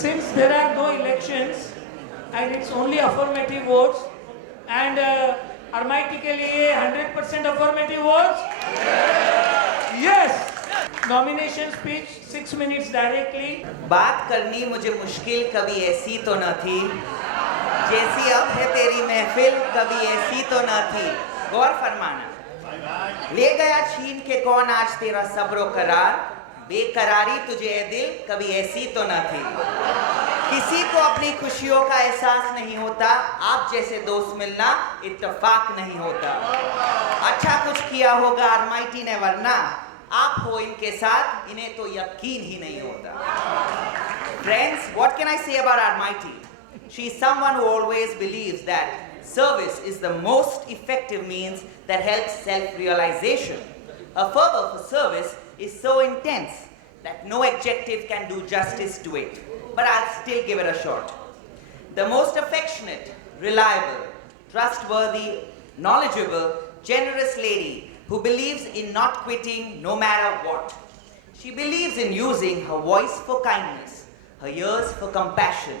since there are no elections and it's only affirmative votes and RMIT के लिए 100% affirmative votes? Yes. Nomination speech 6 minutes directly. बात करनी मुझे मुश्किल कभी ऐसी तो न थी, जैसी अब है तेरी महफिल कभी ऐसी तो न थी। गौर फरमाना। ले गया छीन के कौन आज तेरा सब्र करार, बेकरारी तुझे ए दिल कभी ऐसी तो न थी। किसी को अपनी खुशियों का एहसास नहीं होता, आप जैसे दोस्त मिलना इत्तेफाक नहीं होता। अच्छा कुछ किया होगा आरमाइटी ने, वरना आप हो इनके साथ इन्हें तो यकीन ही नहीं होता। Friends, what can I say about Almighty? She is someone who always believes that service is the most effective means that helps self-realization. Her fervor for service is so intense that no adjective can do justice to it, but I'll still give it a shot. The most affectionate, reliable, trustworthy, knowledgeable, generous lady who believes in not quitting no matter what. She believes in using her voice for kindness, her ears for compassion,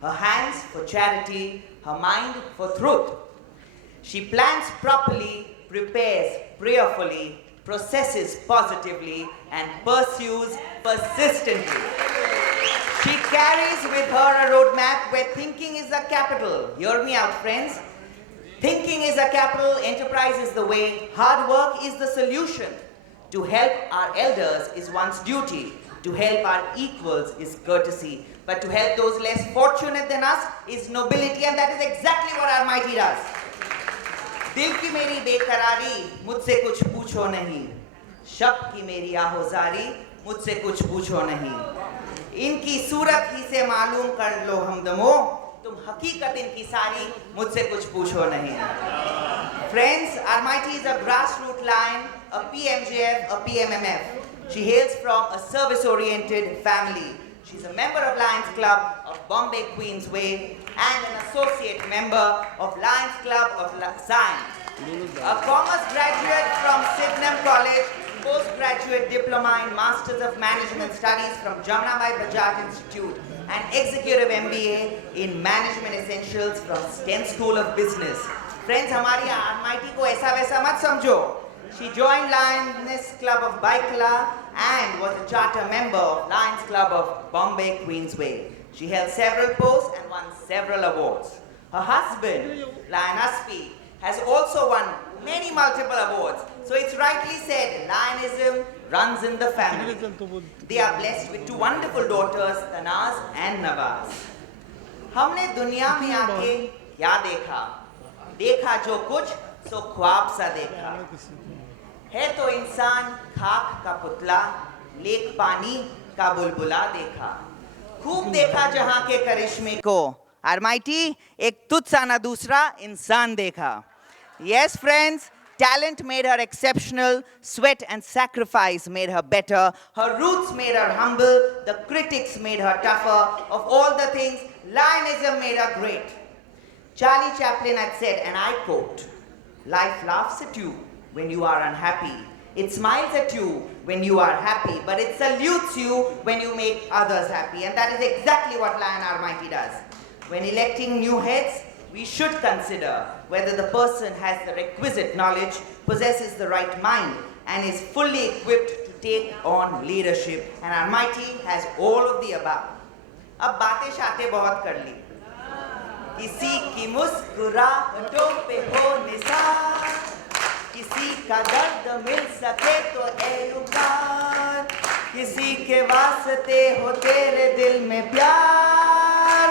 her hands for charity, her mind for truth. She plans properly, prepares prayerfully, processes positively, and pursues persistently. She carries with her a roadmap where thinking is the capital. Hear me out, friends. Thinking is the capital, enterprise is the way, hard work is the solution. To help our elders is one's duty. To help our equals is courtesy. But to help those less fortunate than us is nobility, and that is exactly what Almighty does. दिल की मेरी बेकरारी मुझसे कुछ पूछो नहीं, शक की मेरी आहोजारी मुझसे कुछ पूछो नहीं। इनकी सूरत ही से मालूम कर लो हमदमो, तुम हकीकत इनकी सारी मुझसे कुछ पूछो नहीं। Friends, Almighty is a grassroots lion, a PMJF, a PMMF. She hails from a service-oriented family. She's a member of Lions Club of Bombay Queensway and an associate member of Lions Club of Zion. A commerce graduate from Sydenham College, postgraduate diploma in Masters of Management Studies from Jamnabai Bajaj Institute, and executive MBA in Management Essentials from Sten School of Business. Friends, हमारी आरमाइटी को ऐसा वैसा मत समझो. She joined Lions Club of Baikala and was a charter member of Lions Club of Bombay Queensway. She held several posts and won several awards. Her husband, Lion Aspi, has also won many multiple awards. So it's rightly said, Lionism runs in the family. They are blessed with two wonderful daughters, Tanaz and Nawaz. हमने दुनिया में आके क्या देखा? देखा जो कुछ सो ख्वाब सा देखा. है तो इंसान खाक का पुतला, लेक पानी का बुलबुला देखा. खूब देखा जहां के करिश्मे को, आरमाइटी एक तुझ सा ना दूसरा इंसान देखा. Yes, friends, talent made her exceptional, sweat and sacrifice made her better, her roots made her humble, the critics made her tougher. Of all the things, Lionism made her great. Charlie Chaplin had said, and I quote, "Life laughs at you when you are unhappy. It smiles at you when you are happy, but it salutes you when you make others happy." And that is exactly what Lion Almighty does. When electing new heads, we should consider whether the person has the requisite knowledge, possesses the right mind, and is fully equipped to take on leadership. And Almighty has all of the above. अब बातें शातें बहुत कर ली. किसी की मुस्कुराहटों पे हो निसार, किसी का दर्द मिल सके तो एयुकार, किसी के वास्ते हो तेरे दिल में प्यार.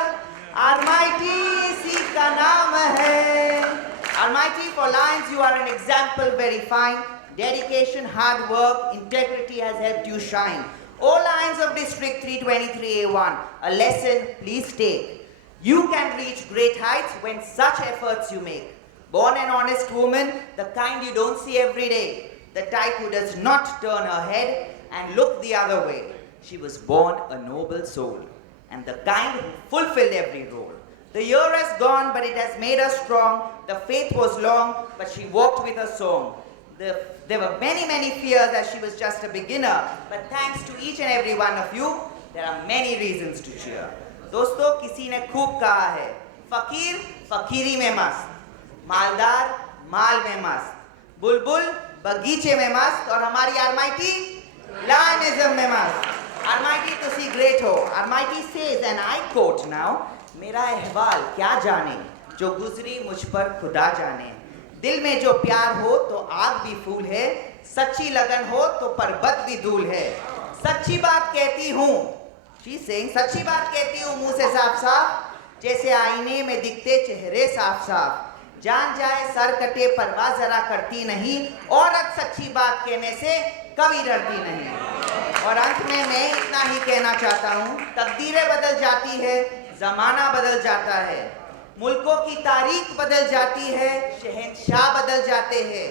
Almighty इसी का नाम है. Almighty, for Lions, you are an example, very fine. Dedication, hard work, integrity has helped you shine. All Lions of District 323A1, a lesson please take. You can reach great heights when such efforts you make. Born an honest woman, the kind you don't see every day, the type who does not turn her head and look the other way. She was born a noble soul, and the kind who fulfilled every role. The year has gone, but it has made her strong. The faith was long, but she walked with her song. There were many, many fears as she was just a beginner, but thanks to each and every one of you, there are many reasons to cheer. दोस्तों किसी ने खूब कहा है, फकीर फकीरी में मस्त, मालदार माल में मस्त, बुलबुल बगीचे में मस्त और हमारी आरमाइटी लायनिज्म में मस्त। आरमाइटी तुसी ग्रेट हो। Armaity says and I quote now, मेरा अहवाल क्या जाने, जो गुजरी मुझ पर खुदा जाने। दिल में जो प्यार हो तो आग भी फूल है, सच्ची लगन हो तो पर्वत भी धूल है। सच्ची बात कहती हूँ, सच्ची बात कहती हूँ मुंह से साफ साफ, जैसे आईने में दिखते चेहरे साफ साफ। जान जाए सर कटे परवाह जरा करती नहीं, औरत सच्ची बात कहने से कभी डरती नहीं। और अंत में मैं इतना ही कहना चाहता हूँ, तकदीरें बदल जाती है, जमाना बदल जाता है, मुल्कों की तारीख बदल जाती है, शहंशाह बदल जाते हैं,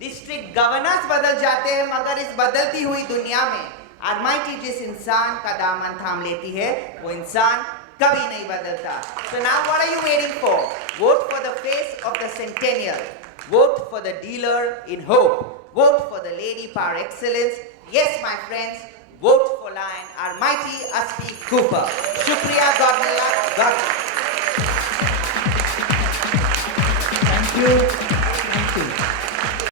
डिस्ट्रिक्ट गवर्नर्स बदल जाते हैं, मगर इस बदलती हुई दुनिया में आरमाइटी जिस इंसान का दामन थाम लेती है वो इंसान कभी नहीं बदलता। So now what are you waiting for? Vote for the face of the centennial. Vote for the dealer in hope. Vote for the lady par excellence. Yes, my friends, vote for Lion Almighty Aspi Cooper. Shukriya, God bless. God. Thank you.